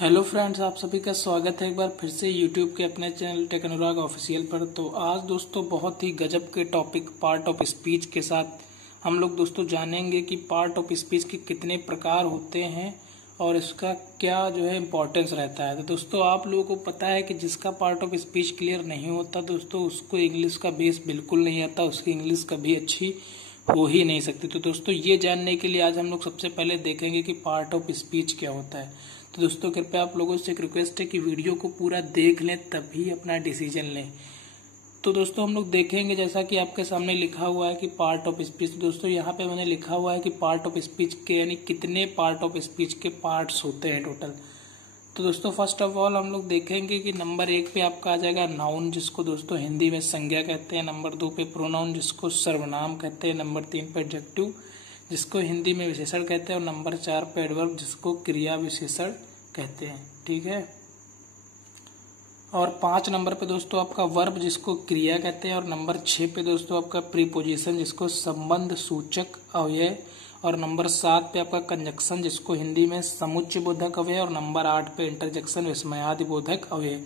Hello friends, आप सभी का स्वागत है एक बार फिर से यूट्यूब के अपने चैनल टेक अनुराग ऑफिशियल पर। तो आज दोस्तों बहुत ही गजब के टॉपिक पार्ट ऑफ स्पीच के साथ हम लोग दोस्तों जानेंगे कि पार्ट ऑफ स्पीच के कितने प्रकार होते हैं और इसका क्या जो है इम्पोर्टेंस रहता है। तो दोस्तों आप लोगों को पता है कि जिसका पार्ट ऑफ स्पीच क्लियर नहीं होता दोस्तों उसको इंग्लिश का बेस बिल्कुल नहीं आता, उसकी इंग्लिश कभी अच्छी हो ही नहीं सकती। तो दोस्तों ये जानने के लिए आज हम लोग सबसे पहले देखेंगे कि पार्ट ऑफ स्पीच क्या होता है। तो दोस्तों कृपया आप लोगों से एक रिक्वेस्ट है कि वीडियो को पूरा देख लें तभी अपना डिसीजन लें। तो दोस्तों हम लोग देखेंगे जैसा कि आपके सामने लिखा हुआ है कि पार्ट ऑफ स्पीच। दोस्तों यहाँ पे मैंने लिखा हुआ है कि पार्ट ऑफ स्पीच के यानी कितने पार्ट ऑफ स्पीच के पार्ट्स होते हैं टोटल। तो दोस्तों फर्स्ट ऑफ ऑल हम लोग देखेंगे कि नंबर 1 पे आपका आ जाएगा नाउन, जिसको दोस्तों हिंदी में संज्ञा कहते हैं। नंबर 2 पे प्रोनाउन, जिसको सर्वनाम कहते हैं। नंबर 3 पे एडजेक्टिव, जिसको हिंदी में विशेषण कहते हैं। और नंबर 4 पे एडवर्ब, जिसको क्रिया विशेषण कहते हैं। ठीक है। और 5 नंबर पे दोस्तों आपका वर्ब, जिसको क्रिया कहते हैं। और नंबर 6 पे दोस्तों आपका प्रीपोजिशन, जिसको संबंध सूचक अव्यय। और नंबर 7 पे आपका कंजक्शन, जिसको हिंदी में समुच्चय बोधक अव्यय। और नंबर 8 पे इंटरजेक्शन, विस्मयादि बोधक अव्यय।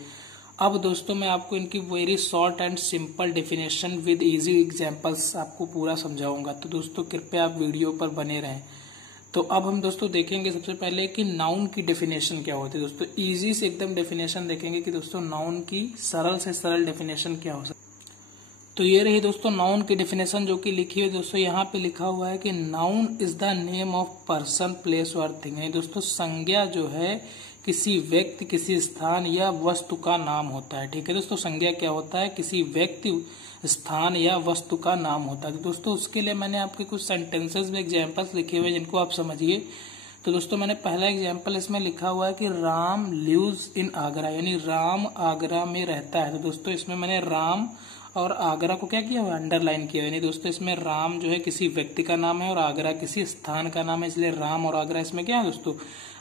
अब दोस्तों मैं आपको इनकी very short and simple definition with easy examples आपको पूरा समझाऊंगा। तो दोस्तों कृपया आप वीडियो पर बने रहें। तो अब हम दोस्तों देखेंगे सबसे पहले कि नाउन की डेफिनेशन क्या होती है। दोस्तों इजी से एकदम डेफिनेशन देखेंगे कि दोस्तों नाउन की सरल से सरल डेफिनेशन क्या हो सकती है। तो ये रही दोस्तों नाउन की डेफिनेशन जो कि लिखी है। दोस्तों यहाँ पे लिखा हुआ है कि noun is the name of person, place और थिंग। यानी दोस्तों संज्ञा जो है किसी व्यक्ति, किसी स्थान या वस्तु का नाम होता है। ठीक है दोस्तों, संज्ञा क्या होता है? किसी व्यक्ति, स्थान या वस्तु का नाम होता है। तो दोस्तों उसके लिए मैंने आपके कुछ सेंटेंसेस में एग्जांपल्स लिखे हुए जिनको आप समझिए। तो दोस्तों मैंने पहला एग्जांपल इसमें लिखा हुआ है कि राम लिव्स इन आगरा, यानी राम आगरा में रहता है। तो दोस्तों इसमें मैंने राम और आगरा को क्या किया हुआ, अंडरलाइन किया हुआ। यानी दोस्तों इसमें राम जो है किसी व्यक्ति का नाम है और आगरा किसी स्थान का नाम है, इसलिए राम और आगरा इसमें क्या है दोस्तों,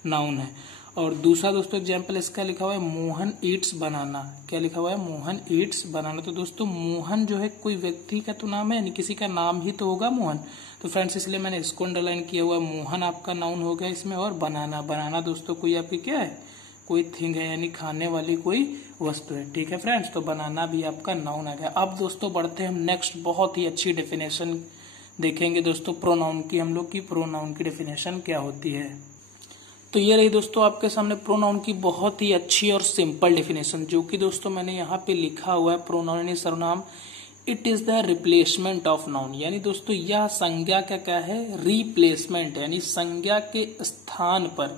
नाउन है। और दूसरा दोस्तों एग्जाम्पल इसका लिखा हुआ है मोहन ईट्स बनाना। क्या लिखा हुआ है? मोहन ईट्स बनाना। तो दोस्तों मोहन जो है कोई व्यक्ति का तो नाम है, यानी किसी का नाम ही तो होगा मोहन। तो फ्रेंड्स इसलिए मैंने इसको अंडरलाइन किया हुआ है। मोहन आपका नाउन हो गया इसमें। और बनाना, बनाना दोस्तों कोई आपकी क्या है, कोई थिंग है, यानी खाने वाली कोई वस्तु है। ठीक है फ्रेंड्स, तो बनाना भी आपका नाउन आ गया। अब दोस्तों बढ़ते हैं हम नेक्स्ट बहुत ही अच्छी डेफिनेशन देखेंगे दोस्तों प्रोनाउन की, हम लोग की प्रोनाउन की डेफिनेशन क्या होती है। तो ये रही दोस्तों आपके सामने प्रोनाउन की बहुत ही अच्छी और सिंपल डेफिनेशन, जो कि दोस्तों मैंने यहाँ पे लिखा हुआ है। प्रोनाउन यानी सर्वनाम, it is the replacement of noun. यानी दोस्तों यह संज्ञा का क्या है, रिप्लेसमेंट, यानी संज्ञा के स्थान पर,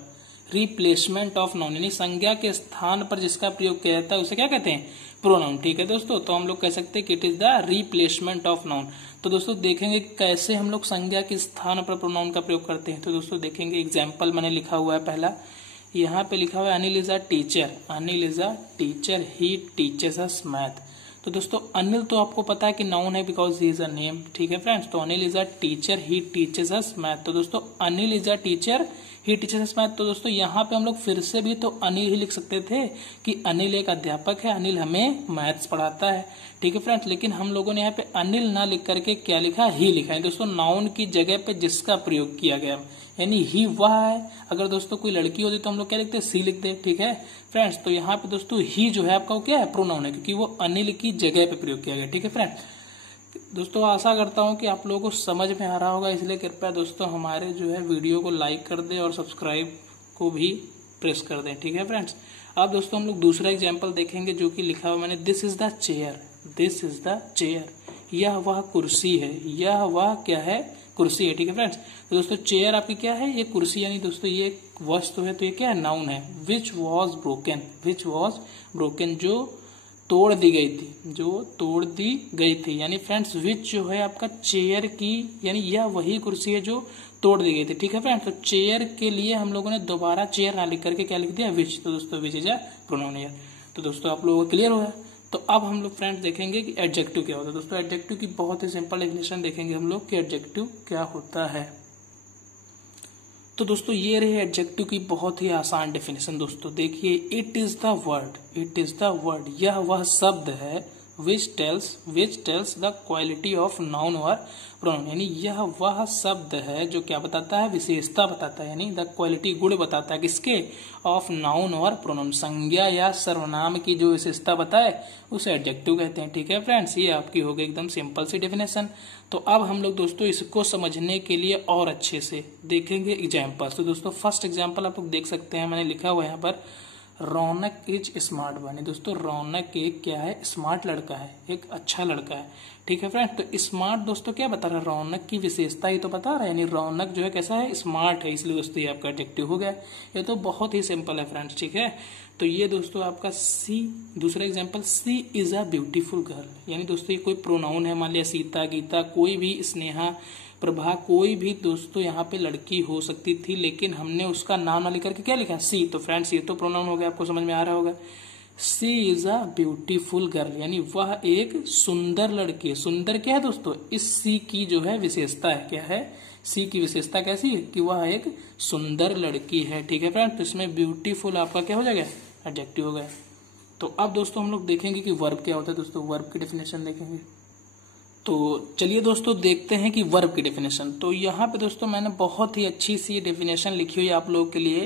रिप्लेसमेंट ऑफ नाउन यानी संज्ञा के स्थान पर जिसका प्रयोग किया जाता है उसे क्या कहते हैं, प्रोनाउन। ठीक है दोस्तों, तो हम लोग कह सकते हैं कि it is the replacement of noun. तो दोस्तों देखेंगे कैसे हम लोग संज्ञा के स्थान पर प्रोनाउन का प्रयोग करते हैं। तो दोस्तों देखेंगे एग्जाम्पल मैंने लिखा हुआ है पहला, यहाँ पे लिखा हुआ है Anil is a teacher. Anil is a teacher, he teachers us math. तो दोस्तों अनिल तो आपको पता है कि नाउन है because he is a name. ठीक है फ्रेंड्स, तो Anil is a teacher, he teachers us math. तो दोस्तों Anil is a teacher, he teachers us math. तो दोस्तों यहाँ पे हम लोग फिर से भी तो अनिल ही लिख सकते थे कि अनिल एक अध्यापक है, अनिल हमें मैथ्स पढ़ाता है। ठीक है फ्रेंड्स, लेकिन हम लोगों ने यहाँ पे अनिल ना लिख करके क्या लिखा, ही लिखा है। दोस्तों नाउन की जगह पे जिसका प्रयोग किया गया, यानी ही वह है। अगर दोस्तों कोई लड़की होती तो हम लोग क्या लिखते, सी लिखते। ठीक है फ्रेंड्स, तो यहाँ पे दोस्तों ही जो है आपका वो क्या है, प्रोनाउन है, क्योंकि वो अनिल की जगह पे प्रयोग किया गया। ठीक है फ्रेंड्स, दोस्तों आशा करता हूं कि आप लोगों को समझ में आ रहा होगा, इसलिए कृपया दोस्तों हमारे जो है वीडियो को लाइक कर दें और सब्सक्राइब को भी प्रेस कर दें। ठीक है फ्रेंड्स, अब दोस्तों हम लोग दूसरा एग्जांपल देखेंगे जो कि लिखा हुआ मैंने, this is the chair. This is the chair, यह वह कुर्सी है, यह वह क्या है, कुर्सी है। ठीक है फ्रेंड्स, तो दोस्तों चेयर आपकी क्या है, ये कुर्सी, यानी दोस्तों ये वस्तु है, तो ये क्या है, नाउन है। Which was broken, which was broken, जो तोड़ दी गई थी, जो तोड़ दी गई थी। यानी फ्रेंड्स विच जो है आपका चेयर की, यानी यह वही कुर्सी है जो तोड़ दी गई थी। ठीक है फ्रेंड्स, तो चेयर के लिए हम लोगों ने दोबारा चेयर ना लिख करके क्या लिख दिया, विच। तो दोस्तों which is a pronoun here. तो दोस्तों आप लोगों को क्लियर हुआ। तो अब हम लोग फ्रेंड्स देखेंगे कि एडजेक्टिव क्या होता है। दोस्तों एडजेक्टिव की बहुत ही सिंपल डेफिनेशन देखेंगे हम लोग कि एडजेक्टिव क्या होता है। तो दोस्तों ये रही एडजेक्टिव की बहुत ही आसान डेफिनेशन। दोस्तों देखिए, it is the word, it is the word, यह वह शब्द है, which tells the quality of noun और प्रोनाउन, यानी यह वह शब्द है जो क्या बताता है, विशेषता बताता है, यानी द क्वालिटी गुण बताता है किसके, ऑफ नाउन और प्रोनाउन, संज्ञा या सर्वनाम की जो विशेषता बताए उसे एडजेक्टिव कहते हैं। ठीक है फ्रेंड्स, ये आपकी हो गई एकदम सिंपल सी डेफिनेशन। तो अब हम लोग दोस्तों इसको समझने के लिए और अच्छे से देखेंगे एग्जाम्पल्स। तो दोस्तों फर्स्ट एग्जाम्पल आप लोग देख सकते हैं, मैंने लिखा हुआ है यहाँ पर, रौनक इज स्मार्ट बॉय। दोस्तों रौनक एक क्या है, स्मार्ट लड़का है, एक अच्छा लड़का है। ठीक है फ्रेंड, तो स्मार्ट दोस्तों क्या बता रहा है, रौनक की विशेषता ही तो बता रहा है, यानी रौनक जो है कैसा है, स्मार्ट है, इसलिए दोस्तों ये आपका एडजेक्टिव हो गया। ये तो बहुत ही सिंपल है फ्रेंड्स। ठीक है, तो ये दोस्तों आपका सी, दूसरा example, she is a beautiful girl, यानी दोस्तों ये कोई प्रोनाउन है, मान लिया सीता, गीता, कोई भी, स्नेहा, प्रभा, कोई भी दोस्तों यहाँ पे लड़की हो सकती थी, लेकिन हमने उसका नाम ना लेकर के क्या लिखा, सी। तो फ्रेंड्स ये तो प्रोनाउन हो गया, आपको समझ में आ रहा होगा। सी इज अ ब्यूटीफुल गर्ल, यानी वह एक सुंदर लड़की है। सुंदर क्या है दोस्तों, इस सी की जो है विशेषता है, क्या है, सी की विशेषता कैसी है कि वह एक सुंदर लड़की है। ठीक है फ्रेंड, तो इसमें ब्यूटीफुल आपका क्या हो जाएगा, एडजेक्टिव हो गया। तो अब दोस्तों हम लोग देखेंगे कि वर्ब क्या होता है। दोस्तों वर्ब की डेफिनेशन देखेंगे, तो चलिए दोस्तों देखते हैं कि वर्ब की डेफिनेशन। तो यहाँ पे दोस्तों मैंने बहुत ही अच्छी सी डेफिनेशन लिखी हुई है आप लोगों के लिए।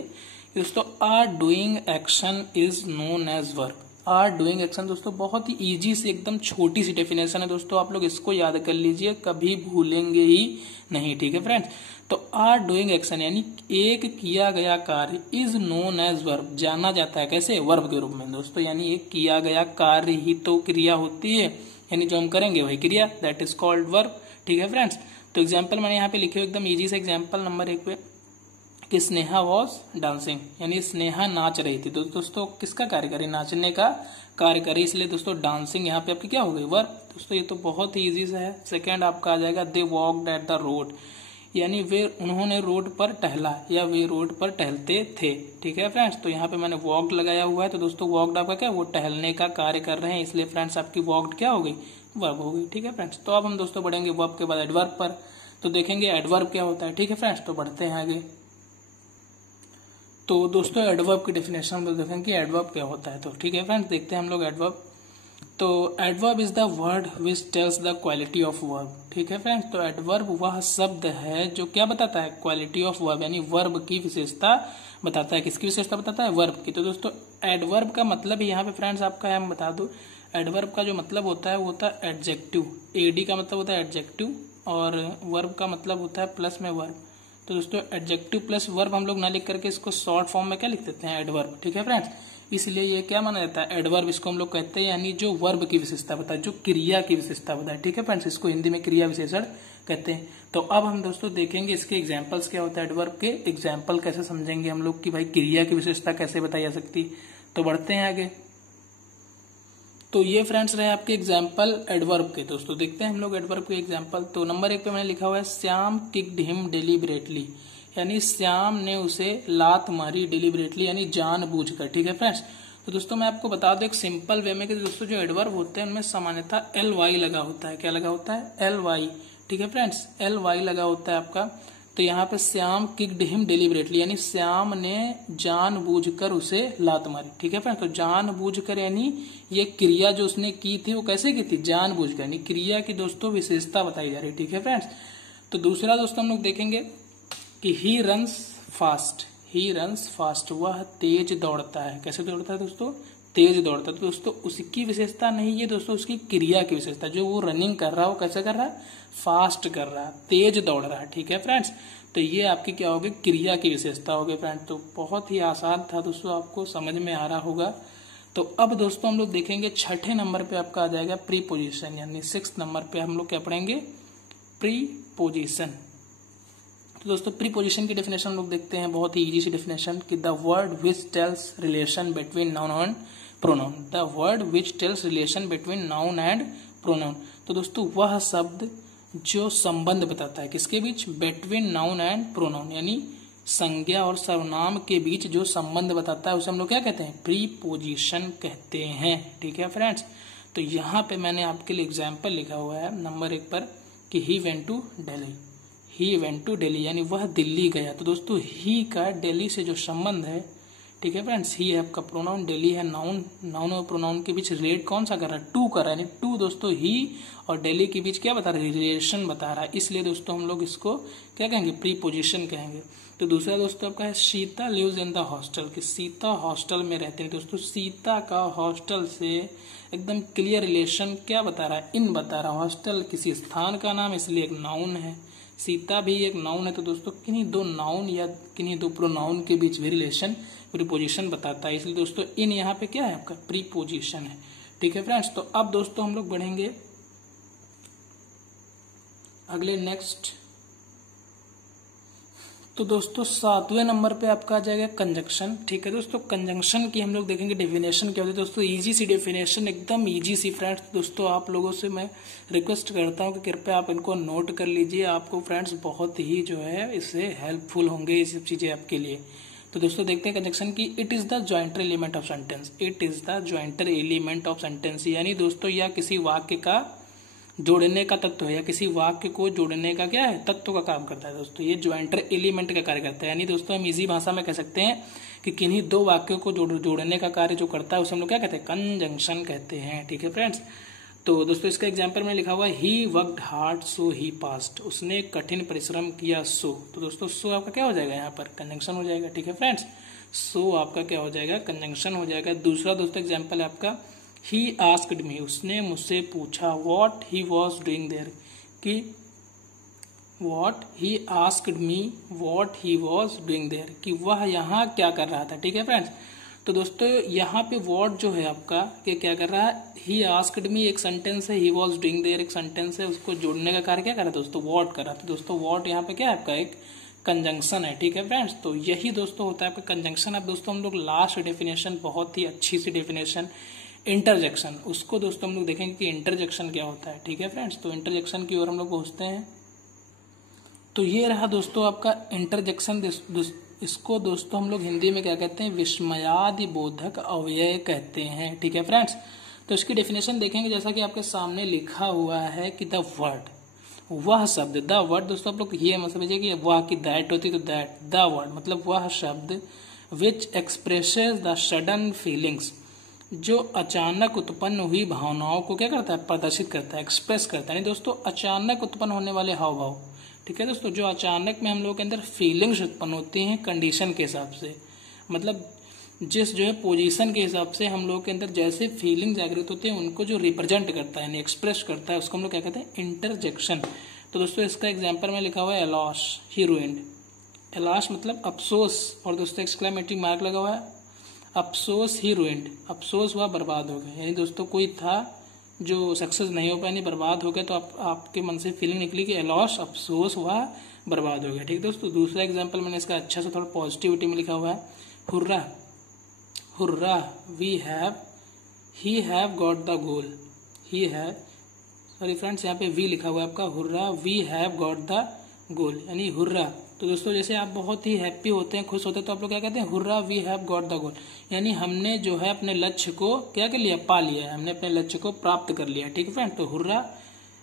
दोस्तों or doing action is known as verb. Or doing action दोस्तों बहुत ही इजी सी, एकदम छोटी सी डेफिनेशन है दोस्तों, आप लोग इसको याद कर लीजिए, कभी भूलेंगे ही नहीं। ठीक है फ्रेंड्स, तो आर डूइंग एक्शन यानी एक किया गया कार्य इज नोन एज वर्ब, जाना जाता है कैसे, वर्ब के रूप में दोस्तों, यानी एक किया गया कार्य ही तो क्रिया होती है, यानी जो हम करेंगे वही क्रिया, दैट इज कॉल्ड वर्ब। ठीक है फ्रेंड्स, तो एग्जाम्पल मैंने यहाँ पे लिखे एकदम इजी से एग्जाम्पल नंबर 1 पे कि स्नेहा वॉज डांसिंग, यानी स्नेहा नाच रही थी। तो दोस्तों किसका कार्य करे, नाचने का कार्य करे, इसलिए दोस्तों डांसिंग यहाँ पे आपकी क्या हो गई, वर्ब। दोस्तों ये तो बहुत ही इजी सा है। सेकेंड आपका आ जाएगा दे वॉक्ड एट द रोड, यानी वे, उन्होंने रोड पर टहला, या वे रोड पर टहलते थे। ठीक है फ्रेंड्स, तो यहाँ पे मैंने वॉक्ड लगाया हुआ है, तो दोस्तों वॉक्ड आपका क्या, वो टहलने का कार्य कर रहे हैं, इसलिए फ्रेंड्स आपकी वॉक्ड क्या हो गई, वर्ब हो गई। ठीक है फ्रेंड्स, तो अब हम दोस्तों बढ़ेंगे वर्ब के बाद एडवर्ब पर, तो देखेंगे एडवर्ब क्या होता है। ठीक है फ्रेंड्स, तो बढ़ते हैं आगे। तो दोस्तों एडवर्ब की डेफिनेशन हम लोग देखेंगे कि एडवर्ब क्या होता है। तो ठीक है फ्रेंड्स, देखते हैं हम लोग एडवर्ब। तो adverb is the word which tells the quality of verb. ठीक है फ्रेंड्स, तो एडवर्ब वह शब्द है जो क्या बताता है, क्वालिटी ऑफ वर्ब, यानी वर्ब की विशेषता बताता है। किसकी विशेषता बताता है, वर्ब की। तो दोस्तों एडवर्ब का मतलब यहाँ पे फ्रेंड्स आपका है, मैं बता दूं, एडवर्ब का जो मतलब होता है वो होता है एडजेक्टिव। एडी का मतलब होता है एडजेक्टिव, और वर्ब का मतलब होता है प्लस में वर्ब। तो दोस्तों एडजेक्टिव प्लस वर्ब हम लोग ना लिख करके इसको शॉर्ट फॉर्म में क्या लिख देते हैं, एडवर्ब। ठीक है फ्रेंड्स, इसलिए ये क्या माना जाता है, एडवर्ब इसको हम लोग कहते हैं, यानी जो वर्ब की विशेषता बताए, जो क्रिया की विशेषता बताए। ठीक है फ्रेंड्स, इसको हिंदी में क्रिया विशेषण कहते हैं। तो अब हम दोस्तों देखेंगे इसके एग्जाम्पल्स क्या होता है, एडवर्ब के एग्जाम्पल कैसे समझेंगे हम लोग कि भाई क्रिया की विशेषता कैसे बताई जा सकती। तो बढ़ते हैं आगे। तो ये फ्रेंड्स रहे आपके एग्जाम्पल एडवर्ब के। दोस्तों देखते हैं हम लोग एडवर्ब के एग्जाम्पल। तो नंबर 1 पे मैंने लिखा हुआ है श्याम किक्ड हिम डेलिबरेटली, यानी श्याम ने उसे लात मारी डेलिबरेटली, यानी जानबूझकर। ठीक है फ्रेंड्स, तो दोस्तों मैं आपको बता दूं एक सिंपल वे में कि दोस्तों जो एडवर्ब होते हैं उनमें सामान्यतः ly लगा होता है। क्या लगा होता है, ly। ठीक है फ्रेंड्स, ly लगा होता है आपका। तो यहाँ पे श्याम किक्ड हिम डेलिबरेटली, यानी श्याम ने जानबूझकर उसे लात मारी। ठीक है फ्रेंड्स, तो जानबूझकर यानी ये क्रिया जो उसने की थी वो कैसे की थी, जानबूझकर, यानी क्रिया की दोस्तों विशेषता बताई जा रही है। ठीक है फ्रेंड्स, तो दूसरा दोस्तों हम लोग देखेंगे कि he runs fast. He runs fast, वह तेज दौड़ता है। कैसे दौड़ता है दोस्तों, तेज दौड़ता है। तो दोस्तों उसकी विशेषता नहीं है दोस्तों, उसकी क्रिया की विशेषता, जो वो रनिंग कर रहा है वो कैसे कर रहा है, फास्ट कर रहा है, तेज दौड़ रहा है। ठीक है फ्रेंड्स, तो ये आपकी क्या होगी, क्रिया की विशेषता होगी फ्रेंड्स। तो बहुत ही आसान था दोस्तों, आपको समझ में आ रहा होगा। तो अब दोस्तों हम लोग देखेंगे छठे नंबर पे आपका आ जाएगा प्रीपोजिशन, यानी 6 नंबर पे हम लोग क्या पढ़ेंगे, प्रीपोजिशन। तो दोस्तों प्रीपोजिशन की डेफिनेशन हम लोग देखते हैं, बहुत ही इजी सी डेफिनेशन कि the word which tells relation between noun and pronoun. The word which tells relation between noun and pronoun. तो दोस्तों वह शब्द जो संबंध बताता है किसके बीच, बिटवीन नाउन एंड प्रोनाउन, यानी संज्ञा और सर्वनाम के बीच जो संबंध बताता है उसे हम लोग क्या कहते हैं, प्रीपोजिशन कहते हैं। ठीक है फ्रेंड्स, तो यहाँ पे मैंने आपके लिए एग्जाम्पल लिखा हुआ है नंबर 1 पर कि he went to Delhi. He went to Delhi, यानी वह दिल्ली गया। तो दोस्तों ही का दिल्ली से जो संबंध है, ठीक है फ्रेंड्स। ही हैव का प्रोनाउन, डेली है नाउन, नाउन और प्रोनाउन के बीच रिलेट कौन सा कर रहा है, टू कर रहा है, यानी टू दोस्तों ही और डेली के बीच क्या बता रहा है, रिलेशन बता रहा है, इसलिए दोस्तों हम लोग इसको क्या कहेंगे, प्रीपोजिशन कहेंगे। तो दूसरा दोस्तों आपका है Sita lives in the hostel, कि सीता हॉस्टल में रहते हैं। दोस्तों सीता का हॉस्टल से एकदम क्लियर रिलेशन क्या बता रहा है, इन बता रहा है। हॉस्टल किसी स्थान का नाम, इसलिए एक नाउन है, सीता भी एक नाउन है। तो दोस्तों किन्हीं दो नाउन या किन्हीं दो प्रोनाउन के बीच भी रिलेशन प्रीपोजिशन बताता है, इसलिए दोस्तों इन यहाँ पे क्या है आपका प्रीपोजिशन है। ठीक है फ्रेंड्स। तो अब दोस्तों हम लोग बढ़ेंगे अगले नेक्स्ट। तो दोस्तों 7वें नंबर पे आपका आ जाएगा कंजंक्शन। ठीक है दोस्तों, कंजंक्शन की हम लोग देखेंगे डेफिनेशन क्या होती है। दोस्तों इजी सी डेफिनेशन, एकदम इजी सी फ्रेंड्स। दोस्तों आप लोगों से मैं रिक्वेस्ट करता हूं कि कृपया आप इनको नोट कर लीजिए, आपको फ्रेंड्स बहुत ही जो है इससे हेल्पफुल होंगे ये सब चीजें आपके लिए। तो दोस्तों देखते हैं कंजंक्शन की। It is the jointer element of sentence, it is the jointer element of sentence, यानी दोस्तों यह किसी वाक्य का जोड़ने का तत्व है, या किसी वाक्य को जोड़ने का क्या है, तत्व का काम करता है। दोस्तों ये ज्वाइंटर एलिमेंट का कार्य करता है, यानी दोस्तों हम इजी भाषा में कह सकते हैं कि किन्हीं दो वाक्यों को जोड़ने का कार्य जो करता है उसे हम लोग क्या कहते हैं, कंजंक्शन कहते हैं। ठीक है फ्रेंड्स। तो दोस्तों इसका एग्जाम्पल में लिखा हुआ है, he worked hard so he passed, उसने कठिन परिश्रम किया सो। तो दोस्तों सो आपका क्या हो जाएगा, यहाँ पर कंजंक्शन हो जाएगा। ठीक है फ्रेंड्स, सो आपका क्या हो जाएगा, कंजंक्शन हो जाएगा। दूसरा दोस्तों एग्जाम्पल है आपका, ही आस्क्ड मी, उसने मुझसे पूछा, what he was doing there, कि what he asked me what he was doing there, कि वह यहाँ क्या कर रहा था। ठीक है फ्रेंड्स। तो दोस्तों यहाँ पे वॉट जो है आपका कि क्या कर रहा है, ही आस्क्ड मी एक सेंटेंस है, ही वॉज डूइंग देयर एक सेंटेंस है, उसको जोड़ने का कार्य क्या कर रहा है दोस्तों, वॉट कर रहा था। दोस्तों वॉट यहाँ पे क्या है आपका एक कंजंक्शन है। ठीक है फ्रेंड्स। तो यही दोस्तों होता है आपका कंजंक्शन। अब दोस्तों हम लोग लास्ट डेफिनेशन, बहुत ही अच्छी सी डेफिनेशन, इंटरजेक्शन, उसको दोस्तों हम लोग देखेंगे कि इंटरजेक्शन क्या होता है। ठीक है फ्रेंड्स। तो इंटरजेक्शन की ओर हम लोग पहुंचते हैं। तो ये रहा दोस्तों आपका इंटरजेक्शन। इसको दोस्तों हम लोग हिंदी में क्या कहते हैं, विस्मयादि बोधक अव्यय कहते हैं। ठीक है फ्रेंड्स। तो इसकी डेफिनेशन देखेंगे, जैसा कि आपके सामने लिखा हुआ है कि द वर्ड, वह शब्द, द वर्ड दोस्तों आप लोग ये मत समझिए कि वह की दैट होती, तो दैट, द वर्ड मतलब वह शब्द, which expresses the sudden feelings, जो अचानक उत्पन्न हुई भावनाओं को क्या करता है, प्रदर्शित करता है, एक्सप्रेस करता है। दोस्तों अचानक उत्पन्न होने वाले हाव भाव, ठीक है दोस्तों, जो अचानक में हम लोगों के अंदर फीलिंग्स उत्पन्न होती हैं कंडीशन के हिसाब से, मतलब जिस जो है पोजीशन के हिसाब से हम लोगों के अंदर जैसे फीलिंग जागृत होती है उनको जो रिप्रेजेंट करता है, यानी एक्सप्रेस करता है, उसको हम लोग क्या कहते हैं, इंटरजेक्शन। तो दोस्तों इसका एग्जाम्पल में लिखा हुआ है, एलॉश ही रूइंड, एलॉश मतलब अफसोस, और दोस्तों एक्सक्लेमेटरी मार्क लगा हुआ है, अफसोस ही रूइंड, अफसोस हुआ बर्बाद हो गया, यानी दोस्तों कोई था जो सक्सेस नहीं हो पाया, नहीं बर्बाद हो गया, तो आपके मन से फीलिंग निकली कि एलॉश, अफसोस हुआ बर्बाद हो गया। ठीक दोस्तों। दूसरा एग्जाम्पल मैंने इसका अच्छा सा थोड़ा पॉजिटिविटी में लिखा हुआ है, hurrah, hurrah we have, he have got the goal, he have, sorry friends यहाँ पे वी लिखा हुआ है आपका, hurrah we have got the goal, यानी हुर्रा। तो दोस्तों जैसे आप बहुत ही हैप्पी होते हैं, खुश होते हैं, तो आप लोग क्या कहते हैं, hurrah we have got the goal, यानी हमने जो है अपने लक्ष्य को क्या कर लिया, पा लिया है, हमने अपने लक्ष्य को प्राप्त कर लिया। ठीक है फ्रेंड। तो हुर्रा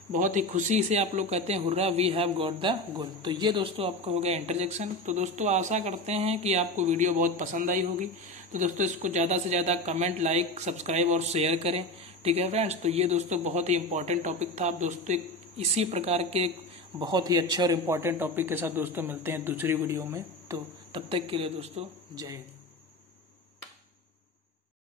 बहुत ही खुशी से आप लोग कहते हैं, hurrah we have got the goal. तो ये दोस्तों आपका हो गया इंटरजेक्शन। तो दोस्तों आशा करते हैं कि आपको वीडियो बहुत पसंद आई होगी। तो दोस्तों इसको ज़्यादा से ज़्यादा कमेंट, लाइक, सब्सक्राइब और शेयर करें। ठीक है फ्रेंड्स। तो ये दोस्तों बहुत ही इंपॉर्टेंट टॉपिक था। आप दोस्तों इसी प्रकार के बहुत ही अच्छे और इम्पोर्टेंट टॉपिक के साथ दोस्तों मिलते हैं दूसरी वीडियो में। तो तब तक के लिए दोस्तों जय हिंद।